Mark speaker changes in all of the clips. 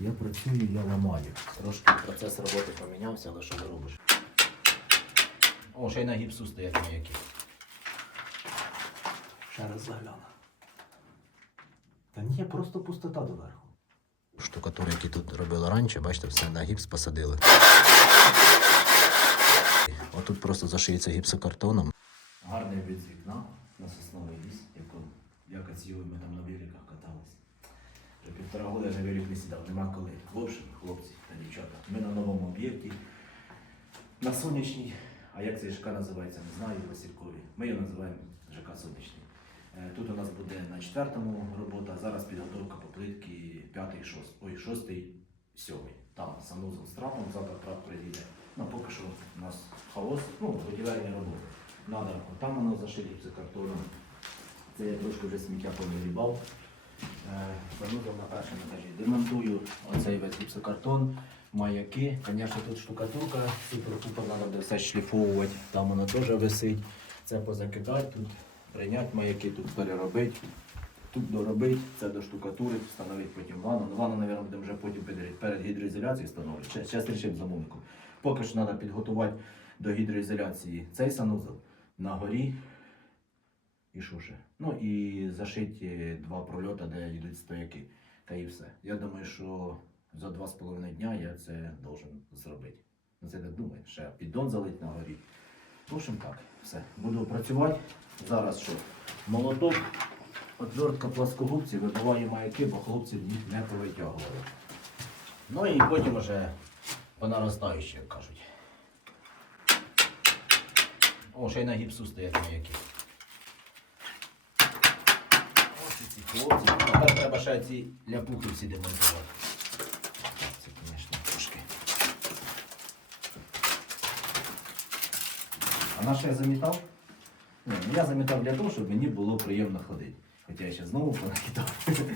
Speaker 1: я працюю, я ламаю. Трошки процес роботи помінявся, але що ти робиш? О, ще й на гіпсу стоять маяки.
Speaker 2: Ще раз загляну. Та ні, просто пустота доверху.
Speaker 1: Штукатури, які тут робили раніше, бачите, все на гіпс посадили. Отут просто зашиється гіпсокартоном. Гарний від з вікна на сосновий ліс, яку я кацію, ми там на великах катались. Вже півтора года на велик не сідав, нема коли. В хлопці та дівчата. Ми на новому об'єкті. На сонячній, а як цей ЖК називається, не знаю, Василькові. Ми його називаємо ЖК Сонячний. Е, Тут у нас буде на четвертому робота, зараз підготовка по плитки п'ятий, шостий, ой, шостий, сьомий. Там санузел з трапом, завтра трап приїде. Ну, поки що у нас хаос, ну, будівельні роботи. Надо, там воно зашиті картоном. Це я трошки вже сміття повирібав. Е, на першому етажі. Демонтую оцей весь гіпсокартон, маяки. Звісно, тут штукатурка, супер-пупер, треба буде все шліфовувати. Там воно теж висить. Це позакидати, тут прийняти маяки, тут переробити. Тут доробити, це до штукатури, встановити потім ванну. Ну, ванну, мабуть, будемо вже потім перед, перед гідроізоляцією встановлювати. Зараз рішимо замовнику. Поки що треба підготувати до гідроізоляції цей санузел на горі. І ще? Ну і зашиті два прольоти, де йдуть стояки. Та і все. Я думаю, що за два з половиною дня я це должен зробити. Ну це так думаю, ще піддон залить на горі. В общем так, все. Буду працювати. Зараз що? Молоток, отвертка плоскогубці, вибиваю маяки, бо хлопці їх не повитягували. Ну і потім вже по наростаючій, як кажуть. О, ще й на гіпсу стоять маяки. Ось ці хлопці. Тепер треба ще ці ляпухи всі демонтувати. Це, звісно, трошки. А наше я замітав? Ні, ну я замітав для того, щоб мені було приємно ходити. Хоча я ще знову понакидав.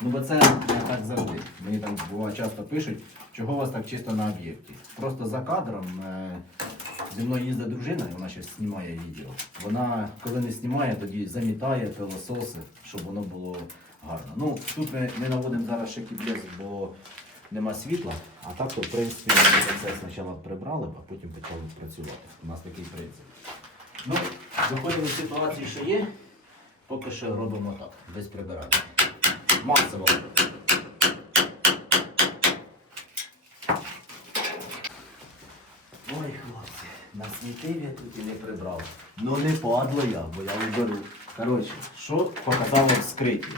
Speaker 1: Ну бо це я так завжди. Мені там буває часто пишуть, чого у вас так чисто на об'єкті. Просто за кадром е, зі мною їздить дружина, вона ще знімає відео. Вона, коли не знімає, тоді замітає пилососи, щоб воно було гарно. Ну, тут ми, ми наводимо зараз ще кіблес, бо нема світла, а так, то, в принципі, ми це спочатку прибрали, а потім почали працювати. У нас такий принцип. Ну, виходимо з ситуації, що є, поки що робимо так, без прибирання. Максимум. Ой, хлопці, насвітив я тут і не прибрав. Ну не падло я, бо я виберу. Коротше, що показало вскриття?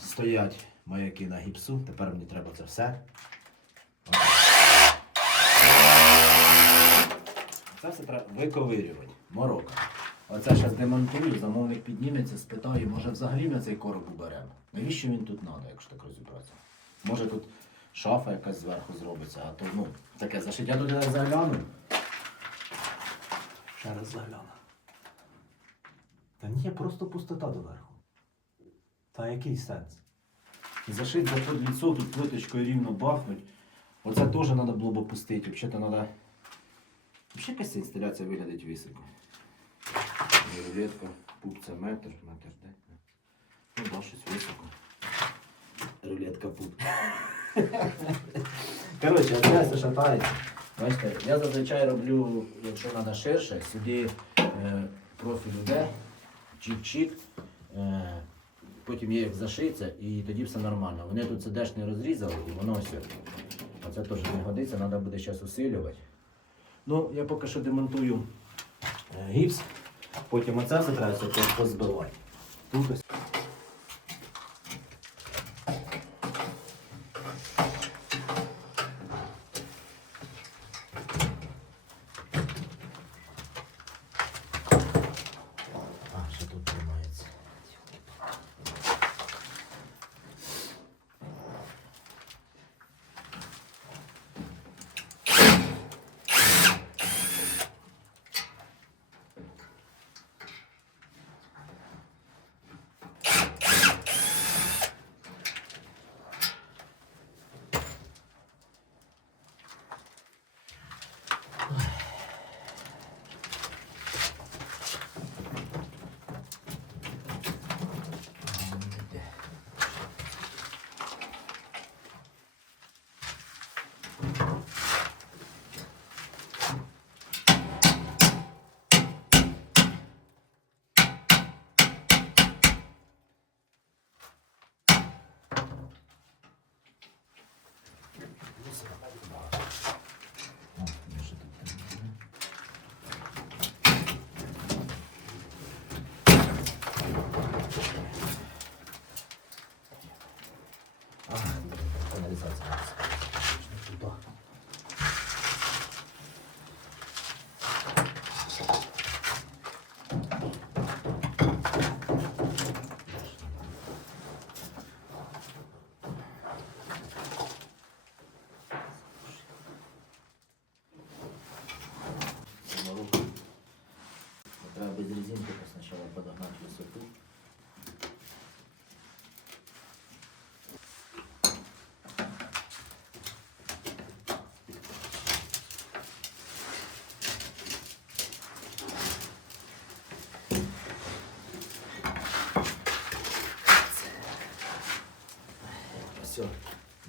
Speaker 1: Стоять маяки на гіпсу, тепер мені треба це все. Це все треба виковирювати. Морока. Оце зараз демонтую, замовник підніметься, спитаю, може взагалі ми цей короб уберемо. Навіщо він тут треба, якщо так розібратися? Може тут шафа якась зверху зробиться, а то ну, таке зашиття туди загляну.
Speaker 2: Ще раз загляну. Та ні, просто пустота доверху. Та який сенс?
Speaker 1: Зашить за подліцо, тут плиточкою рівно бахнуть. Оце теж треба було б опустити. Взагалі треба. Взагалі якась інсталяція виглядить високо. Рулетка, пуп це метр, метр де? Ну, да, щось високо. Рулетка пуп. Коротше, все шатається. Бачите, я зазвичай роблю, якщо треба ширше, сюди е, профіль іде, чик-чик. Е, потім є як зашиться і тоді все нормально. Вони тут сидеш не розрізали і воно ось. Оце теж не годиться, треба буде зараз усилювати. Ну, я поки що демонтую е, гіпс, потім оце все треба все позбивати. Тут ось.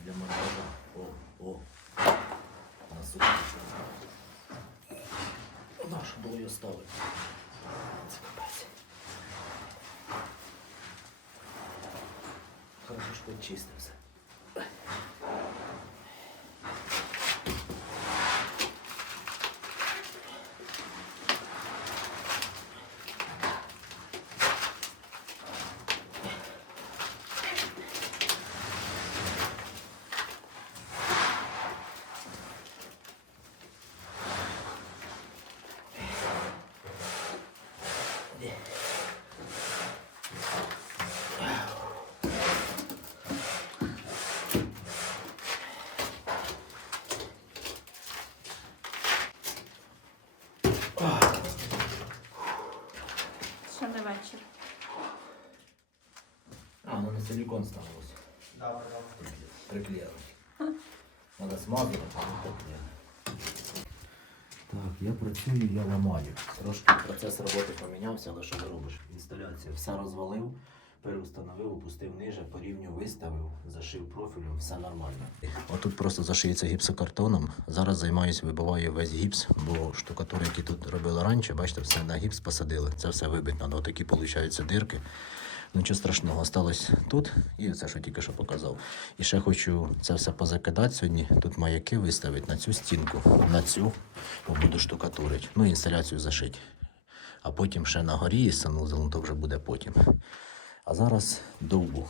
Speaker 1: Для монтажа. О, о. Насука. Нашу було її ставити. Хорошо, що чисте все.
Speaker 3: Ще не вечір.
Speaker 1: А, ну на силікон ставилось.
Speaker 2: Добре, добре.
Speaker 1: Приклеїлося. Треба смазувати, а потім. Так, я працюю, я ламаю. Трошки процес роботи помінявся, але що ти робиш? Інсталяцію Все розвалив, переустановив, опустив ниже, по рівню виставив, зашив профілем, все нормально. Отут просто зашиється гіпсокартоном. Зараз займаюся, вибиваю весь гіпс, бо штукатури, які тут робили раніше, бачите, все на гіпс посадили. Це все вибити треба. Отакі получаються дирки. Ну, Нічого страшного, осталось тут і це, що тільки що показав. І ще хочу це все позакидати сьогодні. Тут маяки виставити на цю стінку, на цю бо буду штукатурити. Ну, інсталяцію зашити. А потім ще на горі із санузелом, то вже буде потім. А зараз довбу.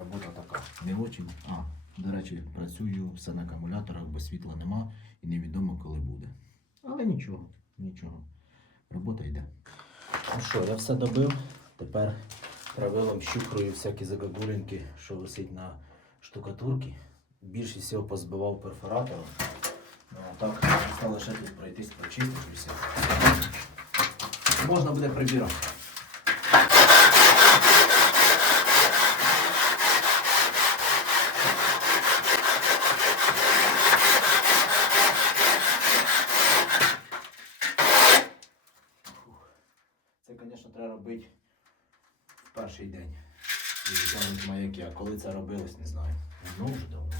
Speaker 1: Робота така. Не очень. А, до речі, працюю все на акумуляторах, бо світла нема і невідомо коли буде. Але нічого, нічого. Робота йде. Ну що, я все добив. Тепер правилом щухрою всякі загогулинки, що висить на штукатурці. Більше всього позбивав перфоратором. Ну, так, стало ще тут пройтись, прочистити все. Можна буде прибирати. Це, звісно, треба робити в перший день. І витягнути маяки. А коли це робилось, не знаю. Ну вже давно.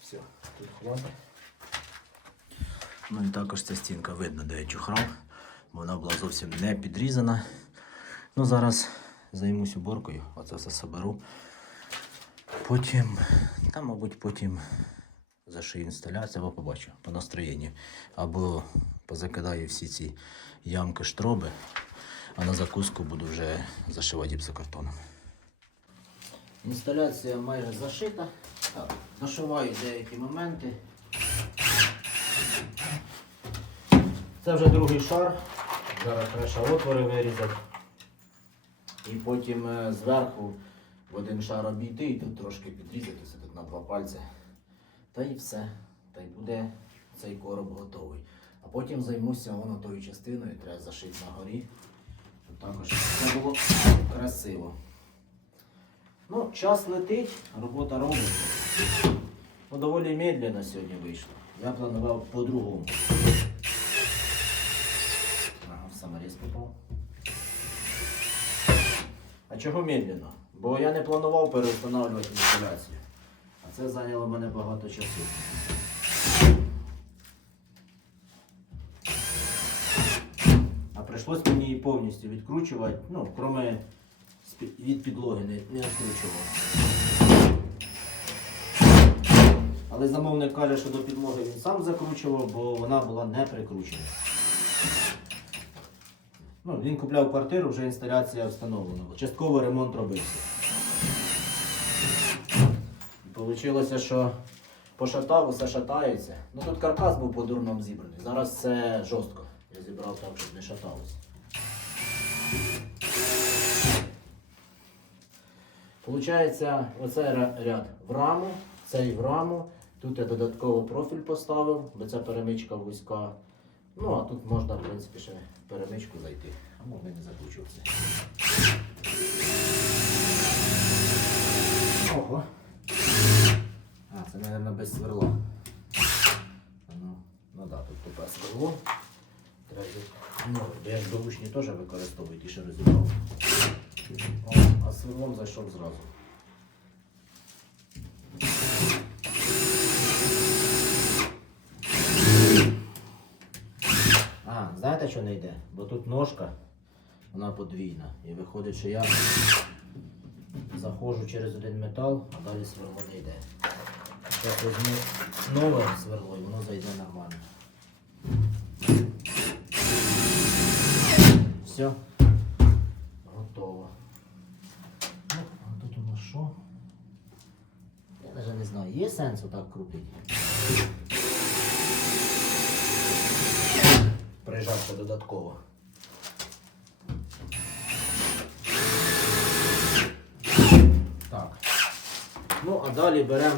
Speaker 1: Все, тут хватить. Ну і також ця стінка видно, де я чухрав. Вона була зовсім не підрізана. Ну зараз займусь уборкою, оце все соберу. Потім, та, мабуть, потім зашию інсталяцію, або побачу по настроєнню. Або позакидаю всі ці ямки штроби, а на закуску буду вже зашивати гіпсокартоном. Інсталяція майже зашита. Так, дошиваю деякі моменти. Це вже другий шар. Зараз треба отвори вирізати. І потім е, зверху в один шар обійти і тут трошки підрізати, все тут на два пальці. Та і все. Та й буде цей короб готовий. А потім займуся воно тою частиною, треба зашити на горі. Також все було красиво. Ну, час летить, робота робиться. Ну, доволі медленно сьогодні вийшло. Я планував по-другому. Ага, в саморіз попав. А чого медленно? Бо я не планував переустанавливати інсталяцію. А це зайняло мене багато часу. А прийшлось мені її повністю відкручувати, ну, кроме від підлоги не відкручував. Але замовник каже, що до підлоги він сам закручував, бо вона була не прикручена. Ну, він купляв квартиру, вже інсталяція встановлена. Частково ремонт робився. Получилося, що пошатав, усе шатається. Ну тут каркас був по-дурному зібраний. Зараз це жорстко. Я зібрав так, щоб не шаталося. Получається, оцей ряд в раму, цей в раму. Тут я додатково профіль поставив, бо ця перемичка вузька. Ну, а тут можна, в принципі, ще перемичку зайти. А можна не закручуватися. Ого. А, це, мабуть, без сверла. Ну, ну да, тут тупе сверло. Треба бо як бабушні теж використовують і ще розібрав. А сверлом зайшов зразу. А, знаєте, що не йде? Бо тут ножка, вона подвійна. І виходить, що я заходжу через один метал, а далі сверло не йде. Зараз візьму нове сверло і воно зайде нормально. Все. Готово. Ну, а тут у нас що? Я навіть не знаю, є сенс отак крутити? Прижався додатково. Так. Ну, а далі беремо.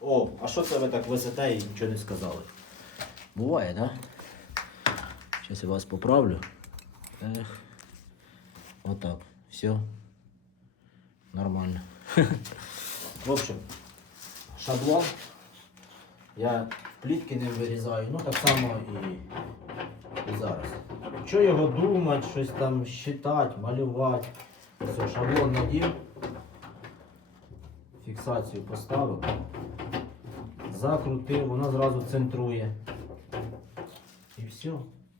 Speaker 1: О, а що це ви так висите і нічого не сказали? Буває, так? Да? Зараз я вас поправлю. Ех. Отак. Все. Нормально. В общем, шаблон. Я плітки не вирізаю, ну так само і, зараз. Що його думати, щось там считати, малювати. Все, шаблон надів. Фіксацію поставив. Закрутив, вона зразу центрує. І все.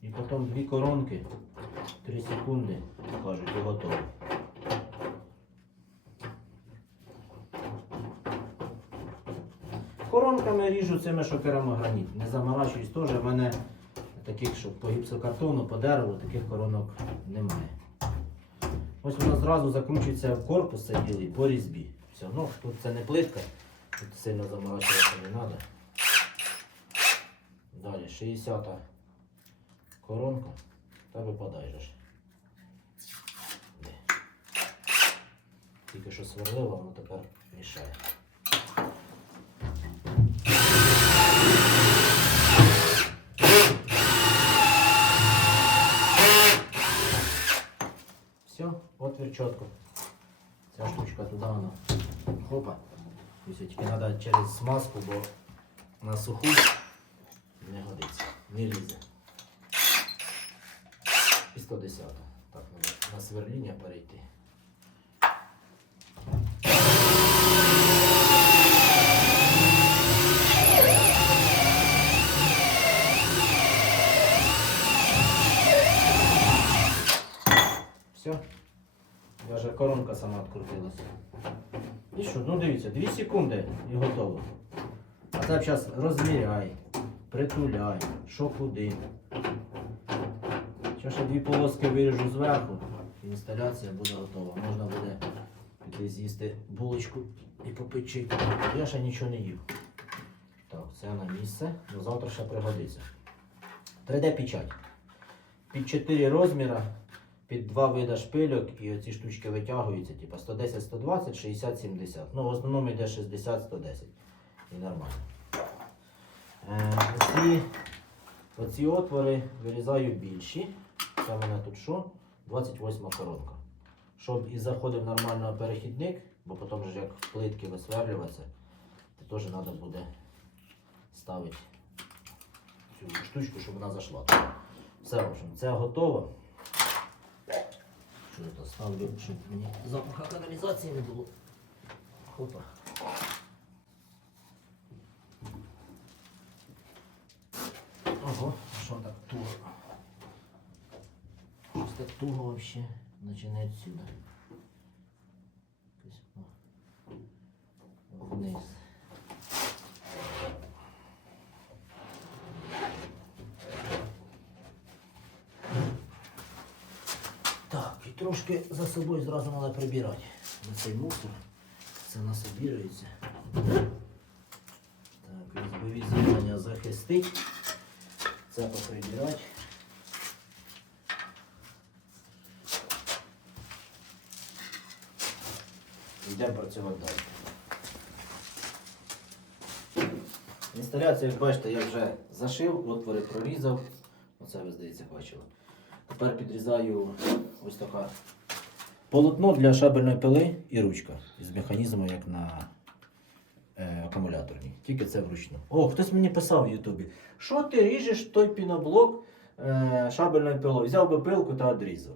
Speaker 1: І потім дві коронки. 3 секунди, кажуть, і готово. Коронками ріжу цими, що керамограніт. Не заморачуюсь теж. В мене таких, що по гіпсокартону, по дереву, таких коронок немає. Ось воно зразу закручується в корпус це діло і по різьбі. Все, ну тут це не плитка, тут сильно заморачуватися не треба. Далі 60-та коронка. Та випадає же Тільки що сверлило, воно тепер мішає. Все, отвір чітко. Ця штучка туди вона. Хопа. Ось тільки треба через смазку, бо на суху не годиться, не лізе. І 110. Так, на сверління перейти. Все. Даже сама відкрутилася. І що, ну дивіться, 2 секунди і готово. А це зараз розміряй, притуляй, що куди. Зараз ще дві полоски виріжу зверху, інсталяція буде готова. Можна буде піти з'їсти булочку і чайку. Я ще нічого не їв. Так, це на місце. До завтра ще пригодиться. 3D печать. Під 4 розміри, під два вида шпильок і оці штучки витягуються, типу 110, 120, 60, 70. Ну, в основному йде 60, 110. І нормально. Е, оці, оці отвори вирізаю більші. Це в мене тут що? 28 коронка. Щоб і заходив нормально перехідник, бо потім же як плитки висверлюватися, то теж треба буде ставити цю штучку, щоб вона зайшла. Все, в общем, це готово. Що я то щоб мені запаха каналізації не було. Хопа. Ого, що так туго? Щось так туго вообще, начинає отсюда. вниз. Так, і трошки за собою зразу треба прибирати. На цей мусор. Це насобірується. Так, різьбові з'єднання захистить. Це поприбирати. Йдемо працювати далі. Інсталяцію, як бачите, я вже зашив, отвори прорізав. Оце ви, здається, бачили. Тепер підрізаю ось таке полотно для шабельної пили і ручка з механізмом, як на е, акумуляторній. Тільки це вручну. О, хтось мені писав в Ютубі, що ти ріжеш той піноблок е, шабельною пилою? Взяв би пилку та відрізав.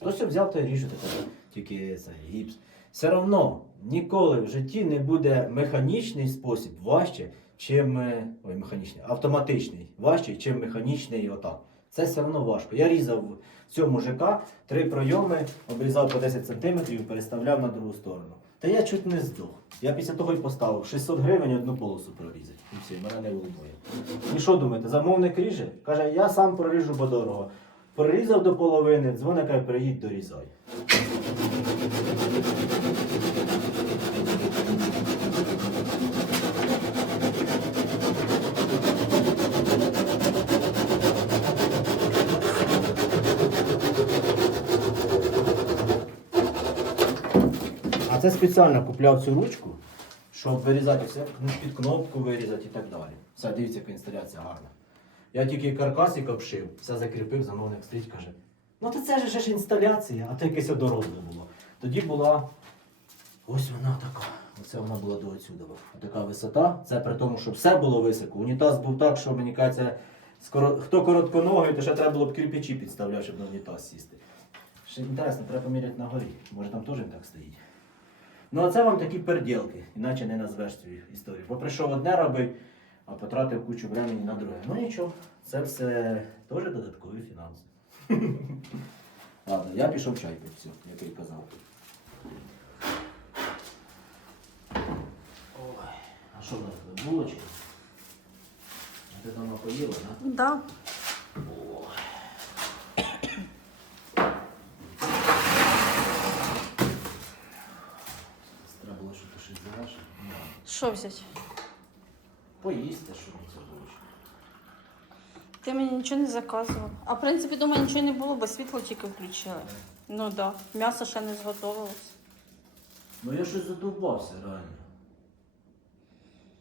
Speaker 1: Хтось взяв та й ріже таке, тільки це гіпс. Все одно ніколи в житті не буде механічний спосіб важче, чим е, ой, механічний, автоматичний важче, чим механічний отак. Це все одно важко. Я різав цього мужика три пройоми, обрізав по 10 см і переставляв на другу сторону. Та я чуть не здох. Я після того й поставив 600 гривень одну полосу прорізати. І все, мене не волнує. І що думаєте, замовник ріже? Каже, я сам проріжу, бо дорого. Прорізав до половини, дзвоник каже, приїдь, дорізай. Це спеціально купляв цю ручку, щоб вирізати все, ну, під кнопку вирізати і так далі. Все, дивіться, яка інсталяція гарна. Я тільки каркасик обшив, все закріпив, замовник стоїть, каже, ну то це ж інсталяція, а то якесь одоросле було. Тоді була ось вона така. Оце вона була до отсюда. Така висота. Це при тому, щоб все було високо. Унітаз був так, що мені кажеться, хто коротконогий, то ще треба було б кирпичі підставляти, щоб на унітаз сісти. Ще інтересно, треба поміряти на горі. Може там теж так стоїть. Ну, а це вам такі перділки, іначе не назвеш цю історію. Бо прийшов одне робити, а потратив кучу времени на друге. Ну нічого, це все теж додаткові фінанси. Ладно, я пішов чай пити, все, як і казав. Ой, а що в нас тут? Булочки? Ти там поїла, да?
Speaker 3: Да.
Speaker 1: Треба було щось щось завершити.
Speaker 3: Що взяти?
Speaker 1: Поїсти, що це булочки.
Speaker 3: Ти мені нічого не заказував. А в принципі, думаю, нічого не було, бо світло тільки включили. Ну так. Да. М'ясо ще не зготовилось.
Speaker 1: Ну я щось задовбався реально.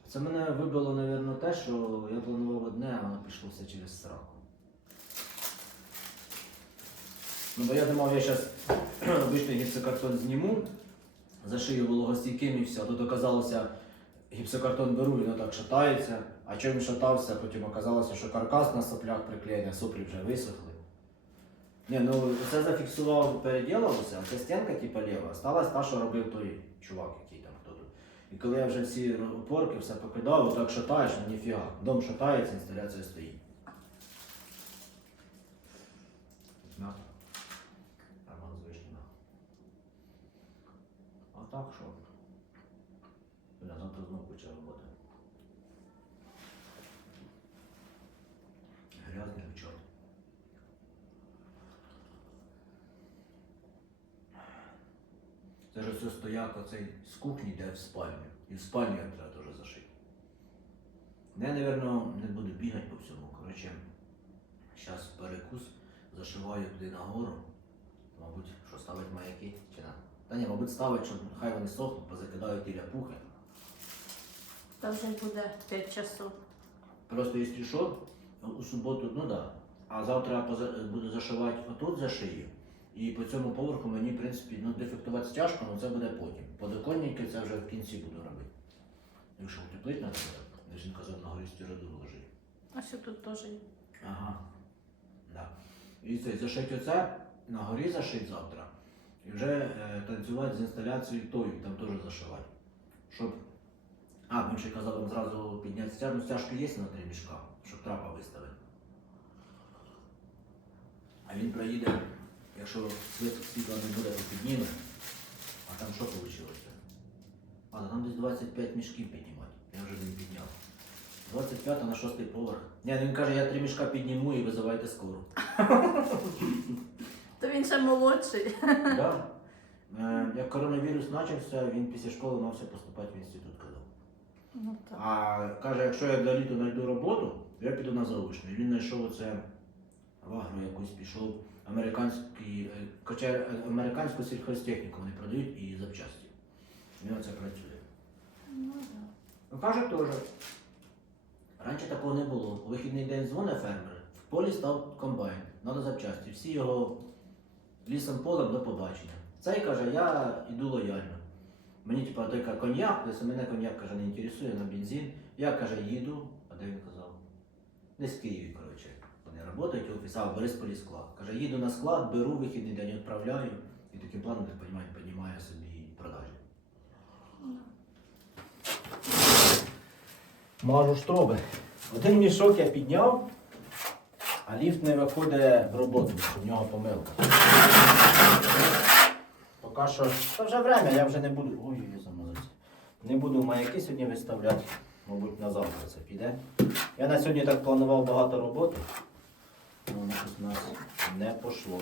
Speaker 1: Це мене вибило, мабуть, те, що я планував одне, а воно пішло все через сраку. Ну, бо я думав, я зараз обичний гіпсокартон зніму, зашию вологостійким і все. Тут оказалося, гіпсокартон беру, він отак шатається, а він шатався, потім оказалося, що каркас на соплях приклеєний, соплі вже висохли. Ні, ну це зафіксував, переділалося, а ця стінка, типа ліва, сталася та, що робив той чувак, який там хто тут. І коли я вже всі опорки все покидав, отак шатаєш, ну ніфіга. Дом шатається, інсталяція стоїть. На. Так що? Бля, завтра знову куча роботи. Грязний учет. Це ж ось стояк оцей з кухні йде в спальню. І в спальню я треба теж зашити. Я, напевно, не буду бігати по всьому. Коротше, зараз перекус, зашиваю туди нагору. Мабуть, що ставить маяки чи не? Та ні, мабуть, ставить, щоб хай вони сохнуть, позакидаю ті ляпухи.
Speaker 3: Та вже буде 5 часов.
Speaker 1: Просто якщо що, у суботу, ну да. А завтра я буду зашивати отут за шию. І по цьому поверху мені, в принципі, ну, дефектувати тяжко, але це буде потім. Подоконники це вже в кінці буду робити. Якщо утеплити треба, буде, він казав на горі стіраду ложить.
Speaker 3: Ось тут теж є.
Speaker 1: Ага. Да. І це зашить оце, на горі зашить завтра. І вже е, танцювати з інсталяцією тою, там теж зашивати. Щоб. А, він ще казав вам зразу підняти стяжку. Ну, стяжки є на три мішка, щоб трапа виставити. А він проїде, якщо світла не буде, то підніме. А там що вийшло? А, там десь 25 мішків піднімати. Я вже не підняв. 25 на шостий поверх. Ні, він каже, я три мішка підніму і визивайте скору.
Speaker 3: То він ще молодший.
Speaker 1: Да. Е, Як коронавірус почався, він після школи мався поступати в інститут казав.
Speaker 3: Ну так.
Speaker 1: А каже, якщо я до літа знайду роботу, я піду на заочний. Він знайшов оце в агро якусь пішов. Американський, е, хоча е, американську сільхозтехніку вони продають і запчасті. Він оце працює.
Speaker 3: Ну, да.
Speaker 1: Ну, Каже теж. Раніше такого не було. У вихідний день дзвонить фермер, в полі став комбайн, треба запчасті. Всі його лісом полем до побачення. Цей каже, я йду лояльно. Мені типа той каже, коньяк, десь мене коньяк каже, не інтересує на бензин. Я каже, їду, а де він казав? Десь в Києві, працюють, офіс, в Борисполі склад. Каже, їду на склад, беру вихідний день, відправляю. І таким планом, так розумію, піднімає собі продажі. Мажу штроби. Один мішок я підняв, а ліфт не виходить в роботу, що в нього помилка. Поки що. Це вже время, я вже не буду. Ой, я замазався. Не буду маяки сьогодні виставляти. Мабуть, на завтра це піде. Я на сьогодні так планував багато роботи. Воно щось у нас не пішло.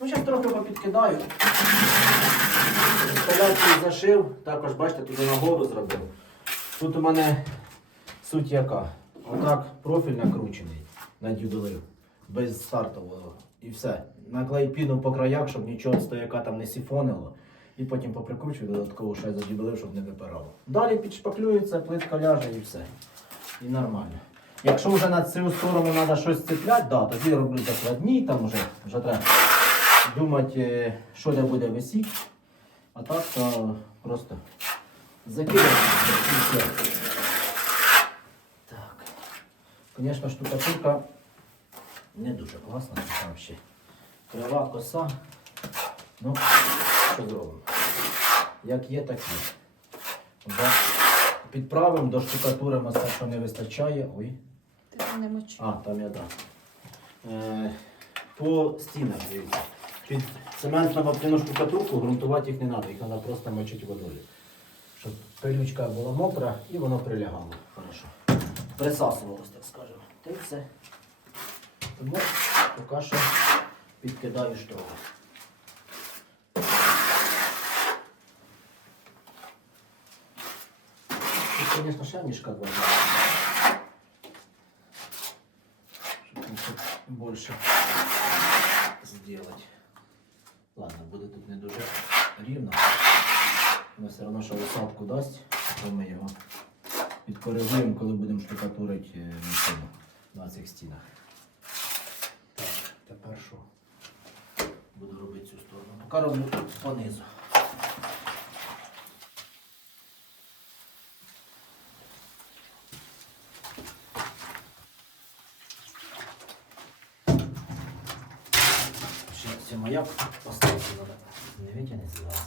Speaker 1: Ну, зараз трохи попідкидаю. Інсталяцію зашив, також бачите, туди нагору зробив. Тут у мене суть яка. Отак профіль накручений на дюдолив, без стартового. І все. Наклей піну по краях, щоб нічого стояка там не сіфонило. І потім поприкручую додатково ще задюбелив, щоб не випирало. Далі підшпаклюється, плитка ляже і все. І нормально. Якщо вже на цю сторону треба щось цепляти, да, тоді роблю закладні, там вже, вже треба думати, е, що де буде висіти. А так то просто закидати. Так. Звісно, штукатурка не дуже класна, там ще крива коса. Ну, що зробимо? Як є, так є. Підправимо, доштукатуримо все, що не вистачає. Ой.
Speaker 3: Не мочи.
Speaker 1: А, там я дав. Е, по стінах, дивіться. Під цементну вапняну штукатурку ґрунтувати їх не треба, їх треба просто мочити водою. Щоб пилючка була мокра і воно прилягало. Хорошо. Присасувалось, так скажемо. Та й. Тому поки що підкидаю. Тут, звісно, ще мішка два. Щоб там тут більше сделать. Ладно, буде тут не дуже рівно. Але все одно, що усадку дасть, то ми його підкоригуємо, коли будемо штукатурити е, на на цих стінах. Так, тепер що? Буду робити цю сторону. Поки роблю понизу. Ще маяк поставити треба. Не витягнеться зараз.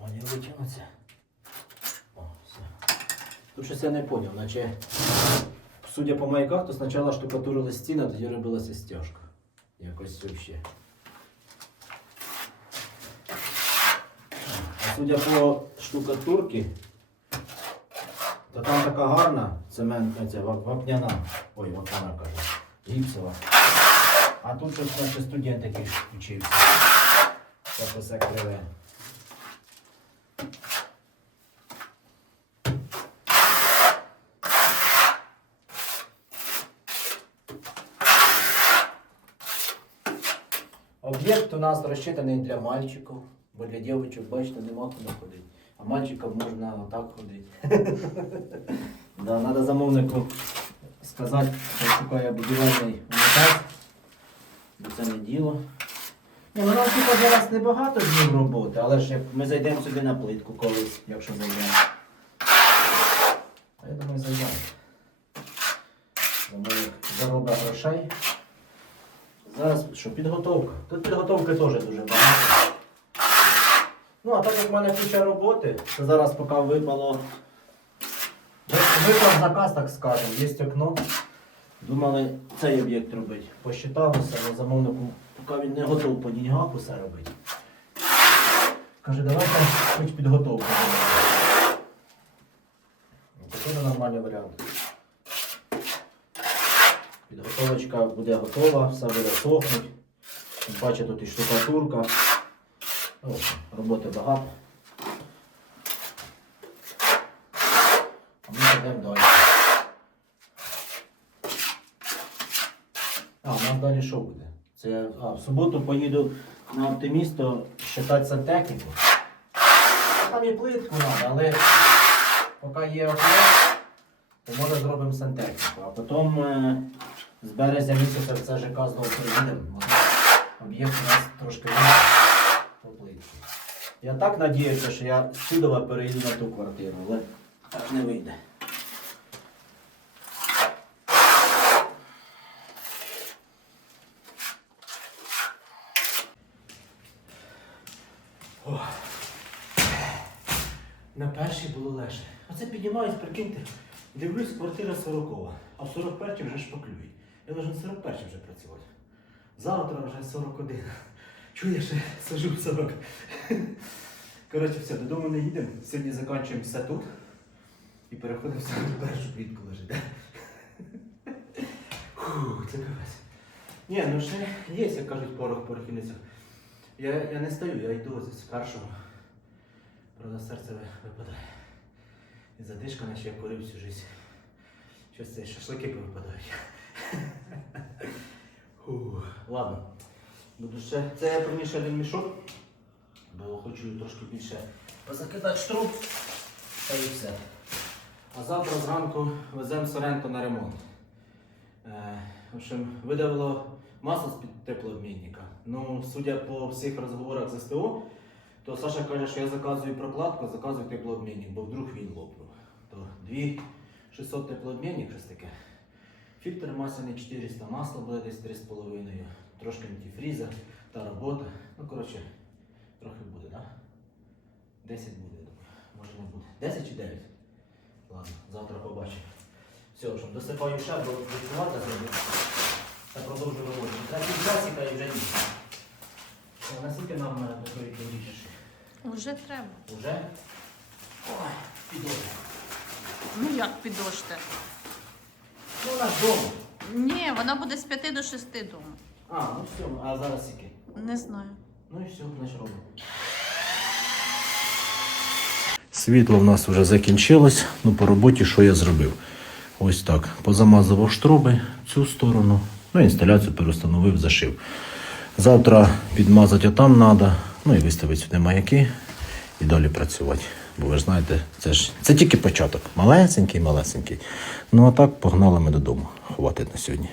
Speaker 1: Має витягнутися. О, все. Тут щось я не зрозумів, наче, судя по маяках, то спочатку штукатурили стіни, а тоді робилася стяжка. Якось взагалі. А судя по штукатурці, то там така гарна цементна, ця вапняна. Ой, вапняна кажу. Гіпсова. А тут щось наче студент якийсь вчився. Так усе криве. Об'єкт у нас розчитаний для мальчиків, бо для дівчинок, бачите, нема куди ходити. А мальчикам можна отак ходити. Треба замовнику сказати, що шукає будівельний унітаз. Діло. Ні, ну нам типу, зараз небагато днів роботи, але ж ми зайдемо сюди на плитку колись, якщо зайдемо. А я думаю, зайдемо. Замовник заробить грошей. Зараз що, підготовка. Тут підготовки теж дуже багато. Ну, а так як в мене куча роботи, то зараз поки випало. Випав заказ, так скажемо, є окно. Думали цей об'єкт робити. Посчиталося, але замовнику, поки він не готов по деньгах усе робити. Каже, давайте хоч підготовку. Ну, нормальний варіант. Підготовочка буде готова, все буде сохнути. Паче тут і штукатурка. Ну, роботи багато. А ми йдемо далі. А, у нас далі що буде? Це, а, в суботу поїду на оптимісто считати сантехніку. Там і плитку треба, але поки є окно, то може зробимо сантехніку. А потім е, з березня місяця в це ЖК знову приїдемо. Об'єкт у нас трошки по плитці. Я так надіюся, що я з Чудова переїду на ту квартиру, але так не вийде. На першій було легше. А це піднімаюсь, прикиньте. Дивлюсь, квартира 40, а в 41 вже шпаклюють. Я должен 41 вже працювати. Завтра вже 41. Чую, я ще сижу в 40. Коротше, все, додому не їдемо. Сьогодні закінчуємо все тут. І переходимо все на першу плітку лежить. Фух, це капець. Ні, ну ще є, як кажуть, порох порохівницях. Я, я не стою, я йду з першого. Правда, серце випадає. І задишка, наче я курив всю життя. Щось це шашлики повипадають. Ладно. Буду ще. Це я приніс один мішок, бо хочу трошки більше позакидати штруб. Та і все. А завтра зранку веземо Соренто на ремонт. Е, в общем, видавило масло з-під теплообмінника. Ну, судя по всіх розговорах з СТО, то Саша каже, що я заказую прокладку, заказую теплообмінник, бо вдруг він лопнув. То 2600 теплообмінник, щось таке. Фільтр масляний 400, масло буде десь 3,5, трошки антифріза та робота. Ну, коротше, трохи буде, так? Да? 10 буде. Може не буде. 10 чи 9? Ладно, завтра побачимо. Все, щоб досипаю ще, бо відкривати зробити. Та продовжую роботу. Треба часика і вже ніч. Наскільки нам на такої більше?
Speaker 3: Уже треба.
Speaker 1: Уже? Ой, підозрюю.
Speaker 3: Ну як підожте?
Speaker 1: Ну, у нас вдома.
Speaker 3: Ні, вона буде з 5 до 6 дома.
Speaker 1: А, ну все, а зараз які?
Speaker 3: Не знаю.
Speaker 1: Ну і все, значить робимо.
Speaker 2: Світло в нас вже закінчилось. Ну, по роботі що я зробив? Ось так. Позамазував штроби цю сторону. Ну, інсталяцію перестановив, зашив. Завтра підмазати там треба. Ну і виставити сюди маяки і далі працювати. Бо ви знаєте, це ж це тільки початок. Малесенький, малесенький. Ну а так погнали ми додому. Хватить на сьогодні.